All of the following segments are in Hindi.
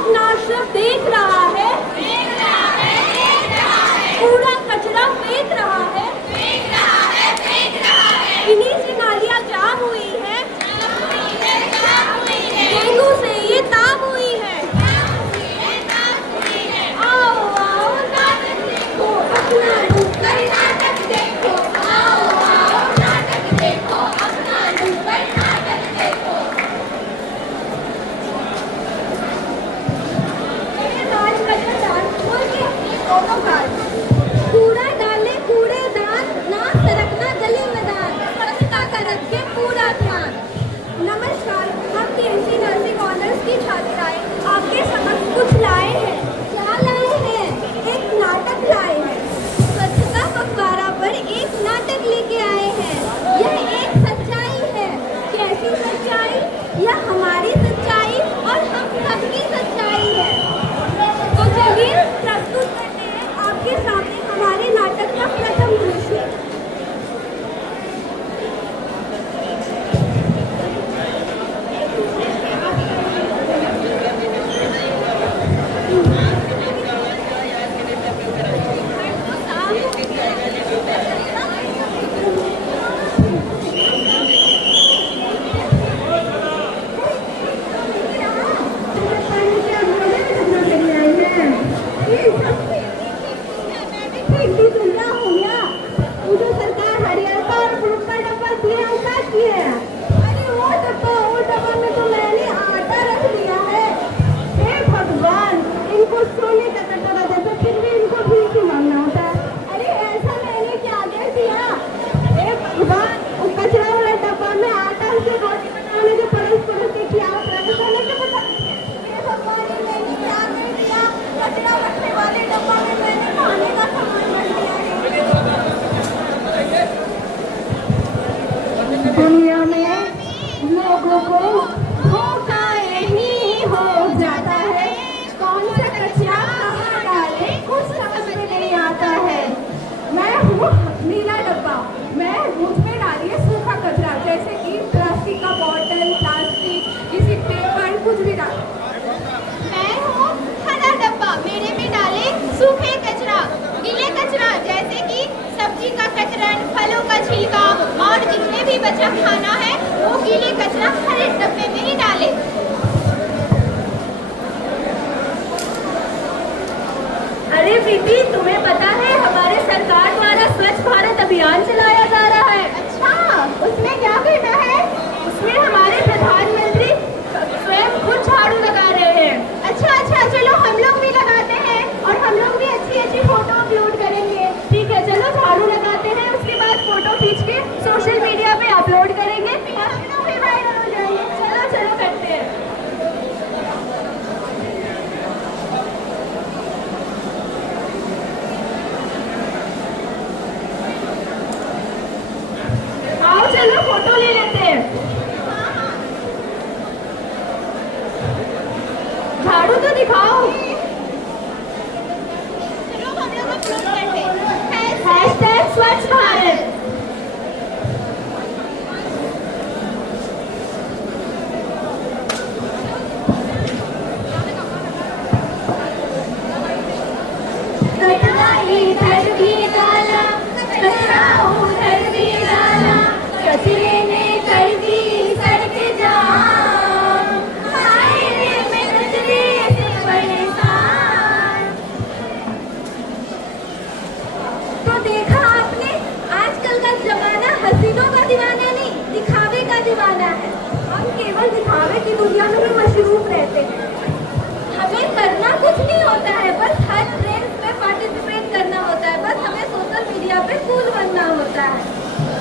अपना सिर्फ देख रहा है, कूड़ा कचरा फेंक रहा है, इन्हीं से नालियाँ जाम हुई है, डेंगू से ये ताब हुई है। आओ आओ नाटक देखो, अपना नुक्कड़ नाटक देखो, आओ आओ नाटक देखो, अपना नुक्कड़ नाटक देखो। कूड़ा डाले कूड़ेदान, ना सरकना गली मैदान, स्वच्छता का रखे पूरा ध्यान। नमस्कार, हम टीएमसी नर्सिंग ऑनर्स की छात्राएं आपके समक्ष कुछ लाए हैं। क्या लाए हैं? एक नाटक लाए हैं। स्वच्छता पखवाड़ा पर एक नाटक लेके आए हैं। यह एक सच्चाई है। कैसी सच्चाई? यह हमारी सच्चाई और हम सबकी सच्चाई है। तो चलिए प्रस्तुत करते हैं आपके सामने हमारे नाटक का प्रथम दृश्य। दुनिया में लोगों को धोखा यही हो जाता है, कौन सा कचरा कहाँ डाले कुछ समझ में नहीं आता है। मैं हूँ नीला डब्बा, मैं मुझ में डालिए सूखा कचरा, जैसे कि प्लास्टिक का बॉटल, प्लास्टिक, किसी पेपर, कुछ भी डाल। मैं हूँ हरा डब्बा, मेरे में डाले सूखे कचरा, गीले कचरा, जैसे कि सब्जी का कचरन, फलों का छिलका और जितने भी बचा खाना है वो गीले कचरा हरे डब्बे में ही डाले। अरे प्रीति, तुम्हें पता है हमारे सरकार द्वारा स्वच्छ भारत अभियान चलाया जा रहा है। अच्छा, उसमें क्या करना है? उसमें हमारे प्रधानमंत्री स्वयं खुद झाड़ू लगा रहे हैं। अच्छा अच्छा, चलो हम लोग भी लगाते हैं और हम लोग भी अच्छी अच्छी फोटो अपलोड करेंगे। ठीक है, चलो झाड़ू लगाते हैं, उसके बाद फोटो खींच के सोशल मीडिया पे अपलोड करेंगे और हम लोग भी वायरल हो जाएंगे। चलो चलो करते हैं। आओ चलो फोटो ले लेते हैं। झाड़ू तो दिखाओ। चलो हम लोग अपलोड करते हैं। हैशटैग स्वच्छ भारत। कचरा इधर भी डाला, कचरा उधर भी डाला, कचरे ने कर दी सड़क जाम, हाय रे मैं कचरे से परेशान। तो देखा आपने, आजकल का जमाना हसीनों का दीवाना नहीं, दिखावे का दीवाना है। हम केवल दिखावे की दुनिया में ही मशरूफ रहते हैं। हमें करना कुछ नहीं होता है, बस हर ट्रेंड में पार्टिसिपेट करना होता है, बस हमें सोशल मीडिया पे कूल बनना होता है।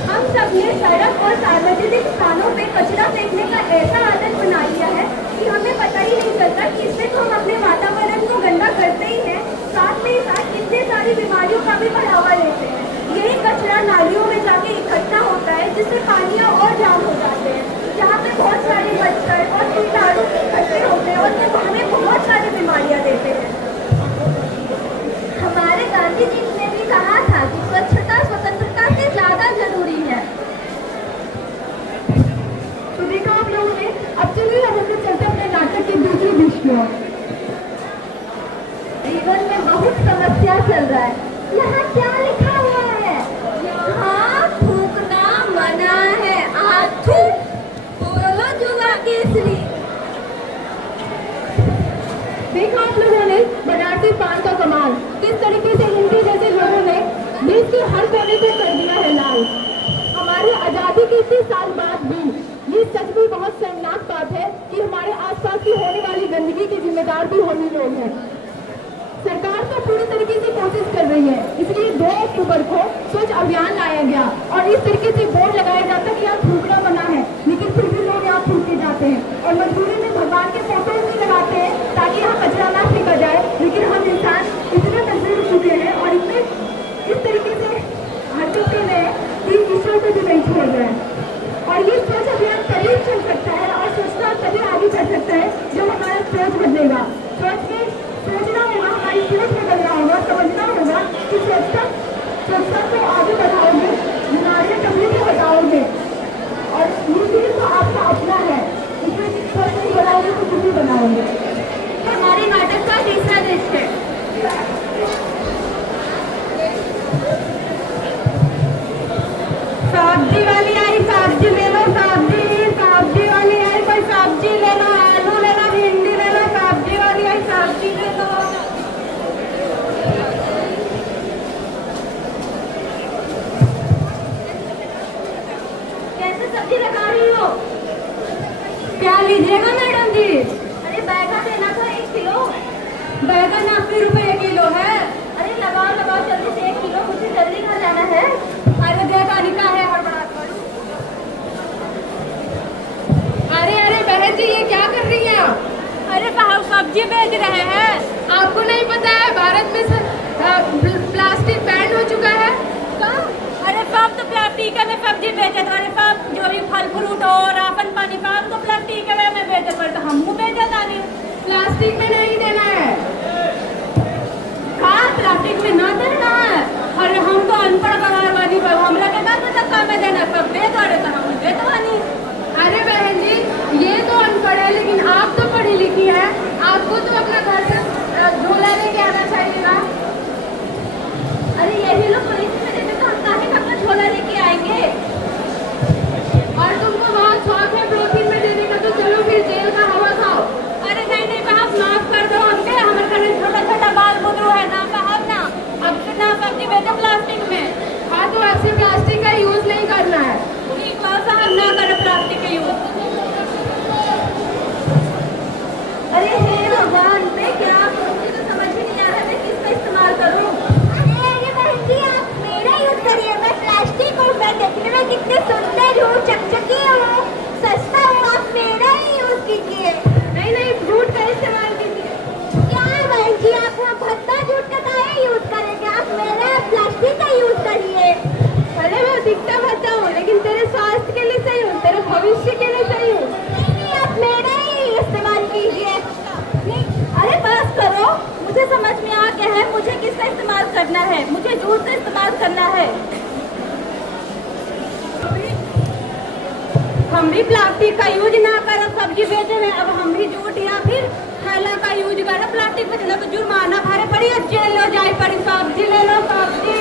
हम सब ने सड़क और सार्वजनिक स्थानों पे कचरा फेंकने का ऐसा आदत बना लिया है कि हमें पता ही नहीं चलता कि इससे तो हम अपने वातावरण को गंदा करते ही हैं, साथ में ही साथ कितनी सारी बीमारियों का भी बढ़ावा लेते हैं। यही कचरा नालियों में जाके इकट्ठा होता है, जिससे पानियाँ और जाम हो जाते हैं, जहाँ पे बहुत सारे मच्छर और कीटाणु इकट्ठे होते हैं और वो हमें बहुत सारी बीमारियाँ देते हैं। हमारे गांधी जी ने भी कहा था कि स्वच्छता स्वतंत्रता से ज्यादा जरूरी है। तो देखा आप लोगों ने। अब चलिए हम अपने चलते अपने नाटक के दूसरे दृश्य। चल रहा है। यहाँ क्या लिखा हुआ है? यहाँ थूकना मना है। आथू बोलो जुआ केसरी। देखा आप लोगों ने बनारसी पान का कमाल, किस तरीके से इनके जैसे लोगों ने देश के हर कोने को कर दिया है लाल। हमारी आजादी के इतने साल बाद भी ये सच में बहुत शर्मनाक बात है कि हमारे आसपास की होने वाली गंदगी के जिम्मेदार भी हम ही लोग हैं। सरकार तो पूरी तरीके से कोशिश कर रही है, इसलिए 2 अक्टूबर को स्वच्छ अभियान लाया गया और इस तरीके से बोर्ड लगाया जाता है कि यहाँ थूकना मना है, लेकिन फिर भी लोग यहाँ थूकते जाते हैं और मजबूरी में भगवान के फोटोज भी लगाते हैं ताकि यहाँ कचरा ना फेंका जाए। लेकिन हम इंसान इतने मजबूर हो चुके हैं और इतने इस तरीके से हर चुके हैं कि ईश्वर को भी नहीं छोड़ रहे हैं। और ये स्वच्छ अभियान तभी चल सकता है और स्वच्छता तभी आगे बढ़ सकता है जब हमारा सोच बदलेगा। सोच में सोचना होगा, हमारी सोच बदलना होगा, समझना होगा कि स्वच्छता को आगे बढ़ाओगे, बीमारियां तकलीफ हटाओगे और ये चीज तो आपका अपना है, इसमें स्वच्छ नहीं बनाओगे तो कुछ भी बनाओगे। हमारे नाटक का तीसरा दृश्य है। सब्जी वाली आई, सब्जी ले लो, सब्जी वाली आई, कोई सब्जी ले लो, आलू ले लो, भिंडी ले लो, सब्जी वाली आई, सब्जी ले लो। कैसे सब्जी लगा रही हो? क्या लीजिएगा मैडम जी? अरे बैगन लेना था 1 किलो। बैगन 80 रुपए किलो है। अरे लगाओ लगाओ जल्दी से 1 किलो, मुझे जल्दी घर जाना है। अरे देखा निका है हड़बड़ा करो। अरे बहन जी, ये क्या कर रही हैं आप? अरे साहब सब्जी बेच रहे हैं। आपको नहीं पता है भारत में प्लास्टिक बैन हो चुका है? कहाँ? अरे सब तो प्लास्टिक में सब्जी बेचे, अरे सब जो भी फल फ्रूट और राशन पानी सब तो प्लास्टिक में बेचे, पर तो हमको बेचा नहीं। प्लास्टिक में नहीं देना है। हाँ प्लास्टिक में ना देना है। अरे हम तो अनपढ़ बगारवादी हमरा के बाद तो धक्का में देना सब दे दो, तो हम बेचवानी। अरे बहन जी, ये तो अनपढ़ है लेकिन आप तो पढ़ी लिखी हैं, आपको तो अपना घर से झोला लेके आना चाहिए ना। अरे यही लोग पुलिस में देते तो हम काहे अपना झोला लेके आएंगे। और तुमको बहुत शौक है प्रोटीन में देने का, तो चलो फिर जेल का हवा खाओ। अरे नहीं साहब माफ कर दो हमके, हमारे घर में छोटा छोटा बाल बुतरू है ना साहब ना, अब से ना सब्जी बेचे प्लास्टिक में। हाँ तो ऐसे प्लास्टिक का यूज नहीं करना है। ठीक है साहब, ना करे प्लास्टिक का यूज। अरे हे भगवान, मैं क्या करूं, मुझे तो समझ ही नहीं आ रहा मैं किसका इस्तेमाल करूं। अरे बहन जी आप मेरा यूज करिए, मैं प्लास्टिक हूँ, मैं देखने में कितने सुंदर हूँ, चकचकी हूँ, सस्ता हूँ, आप मेरा ही यूज कीजिए। नहीं जूट का इस्तेमाल कीजिए। क्या बहन जी आप भद्दा जूट का काहे यूज करेंगे, आप मेरा प्लास्टिक का यूज करिए। अरे मैं दिखता भद्दा हूँ लेकिन तेरे स्वास्थ्य के लिए सही हूँ, तेरे भविष्य के लिए सही हूँ। नहीं आप मेरा ही इस्तेमाल कीजिए। नहीं अरे बस करो, मुझे समझ में आ गया है मुझे किसका इस्तेमाल करना है, मुझे जूट का इस्तेमाल करना है। हम भी प्लास्टिक का यूज ना करें सब्जी बेचे में, अब हम भी जूट या फिर थैला का यूज करें। प्लास्टिक बेचना तो जुर्माना भरे पड़ी, जेल हो जाए पड़ी। सब्जी ले लो सब्जी।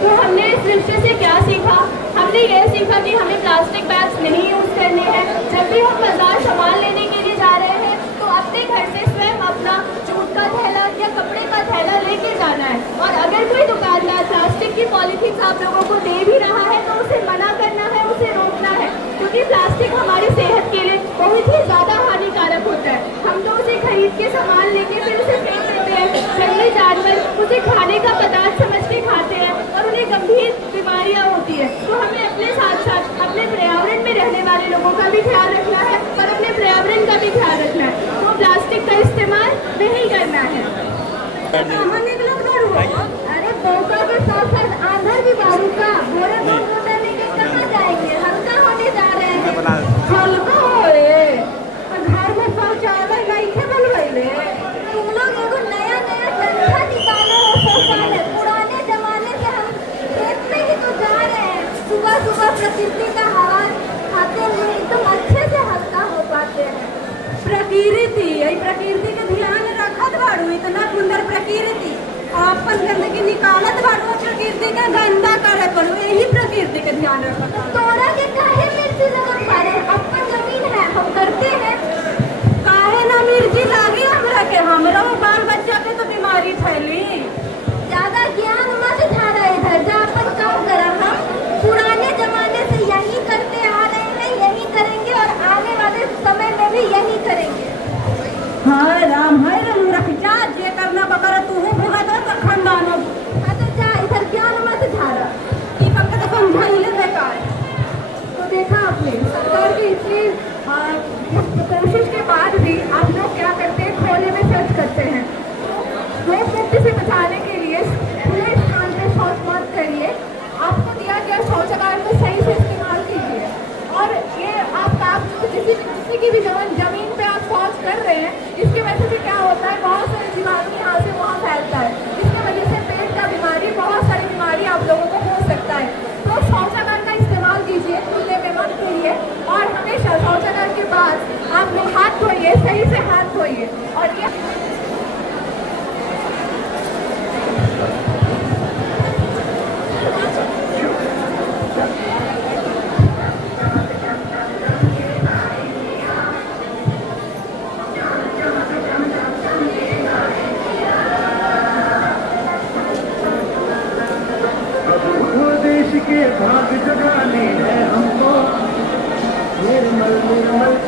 तो हमने इस दृश्य से क्या सीखा? हमने ये सीखा कि हमें प्लास्टिक बैग्स नहीं यूज करने हैं। जब भी हम बाजार सामान लेने के लिए जा रहे हैं तो अपने घर से स्वयं अपना जूट का थैला या कपड़े का थैला लेके जाना है। और अगर कोई दुकानदार प्लास्टिक की पॉलीथीन आप लोगों को दे भी रहा है तो उसे मना करना है, उसे रोकना है, क्योंकि प्लास्टिक हमारी सेहत के लिए बहुत ही ज़्यादा हानिकारक होता है। हम तो उसे खरीद के सामान लेके फिर उसे फेंक देते हैं। जंगली जानवर उसे खाने का पदार्थ समझ के खाते हैं और उन्हें गंभीर बीमारियां होती है। तो हमें अपने साथ साथ अपने पर्यावरण में रहने वाले लोगों का भी ख्याल रखना है और अपने पर्यावरण का भी ख्याल रखना है। तो प्लास्टिक का इस्तेमाल नहीं करना है। कहाँ निकलो घर हो? अरे बौका के साथ साथ आंधर भी बारू का बोरे बोरे लेके कहाँ जाएंगे? हल्का होने जा रहे हैं। हल्का होए घर में शौचालय नहीं है बनवाइले। तुम लोग एगो नया नया धंधा निकालो हो शौचालय। पुराने जमाने से हम खेत में ही तो जा रहे हैं, सुबह सुबह प्रकृति का हवा खाते हुए एकदम अच्छे से हल्का हो पाते हैं। प्रकृति का ध्यान रखा देखत बाड़ू इतना सुंदर प्रकृति, अपन गंदगी निकालत बाड़ू, प्रकृति का गंदा करे पड़ू, यही प्रकृति के ध्यान रखत। तोरा के काहे मिर्ची लगत बारे, अपन जमीन है, हम करते हैं। काहे ना मिर्ची लागी हमरा के, हमरा बाल बच्चा के तो बीमारी फैली। ज्यादा ज्ञान मत झाड़ा इधर, जा अपन काम करा। हम पुराने जमाने से यही करते आ रहे हैं, यही करेंगे और आने वाले समय में भी यही करेंगे। हाय राम रख जा, जे करना बकर तू भूला तो खानदान। हाँ तो जा, इधर ज्ञान मत झाड़ा, ई पक्का तो समझाइले बेकार। तो देखा आपने, सरकार की इतनी कोशिश के बाद भी आप लोग क्या करते हैं, खोले में सर्च करते हैं। रोग मुक्ति से बचाने के लिए खुले स्थान पे शौच मत करिए। आपको दिया गया शौचागार को सही से इस्तेमाल कीजिए। और ये आप जो किसी की भी जमीन पे आप शौच कर रहे हैं, इसकी वजह से क्या होता है, बहुत सारे जीवाणु यहाँ से वहाँ फैलता है। इसकी वजह से पेट का बीमारी, बहुत सारी बीमारी आप लोगों को हो सकता है। तो शौचागार का इस्तेमाल कीजिए, खुले में मत करिए। और हमेशा शौचागार के बाद आप लोग हाथ धोइए, सही से हाथ धोइए। और ये के भाग जगाने है हमको, निर्मल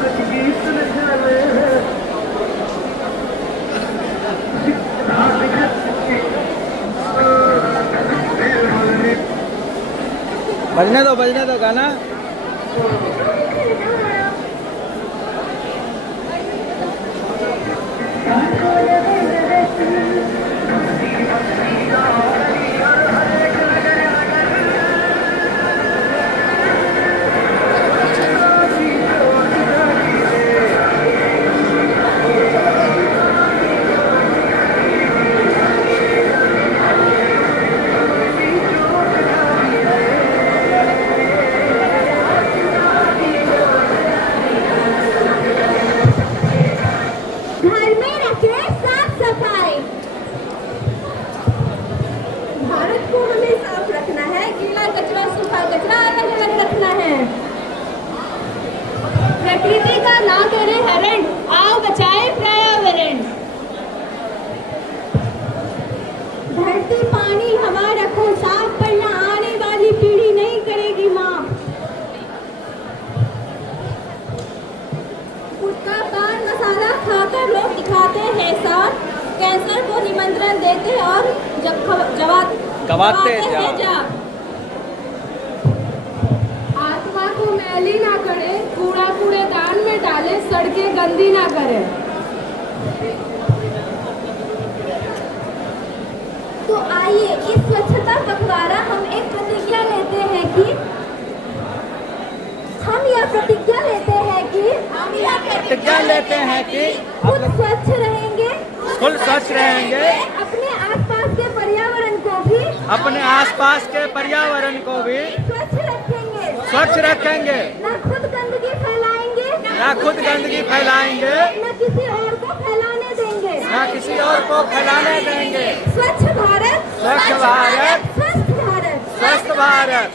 तक गीत नचाने हैं। बजने दो गाना। प्रकृति का ना करे हरण, आओ बचाए पर्यावरण। धरती पानी हवा रखो साफ, वरना आने वाली पीढ़ी नहीं करेगी माफ। गुटखा पान मसाला खाकर लोग दिखाते हैं साथ, कैंसर को निमंत्रण देते और गवाते हैं जा। आत्मा को मैली ना करे, कूड़ा कूड़ेदान में डाले, सड़कें गंदी ना करे। तो आइए इस स्वच्छता पखवाड़ा हम एक प्रतिज्ञा लेते हैं कि हम यह प्रतिज्ञा लेते हैं कि खुद स्वच्छ रहेंगे, अपने आसपास के पर्यावरण को भी स्वच्छ रखेंगे, न खुद गंदगी फैलाएंगे, न किसी और को फैलाने देंगे। स्वच्छ भारत, स्वस्थ भारत।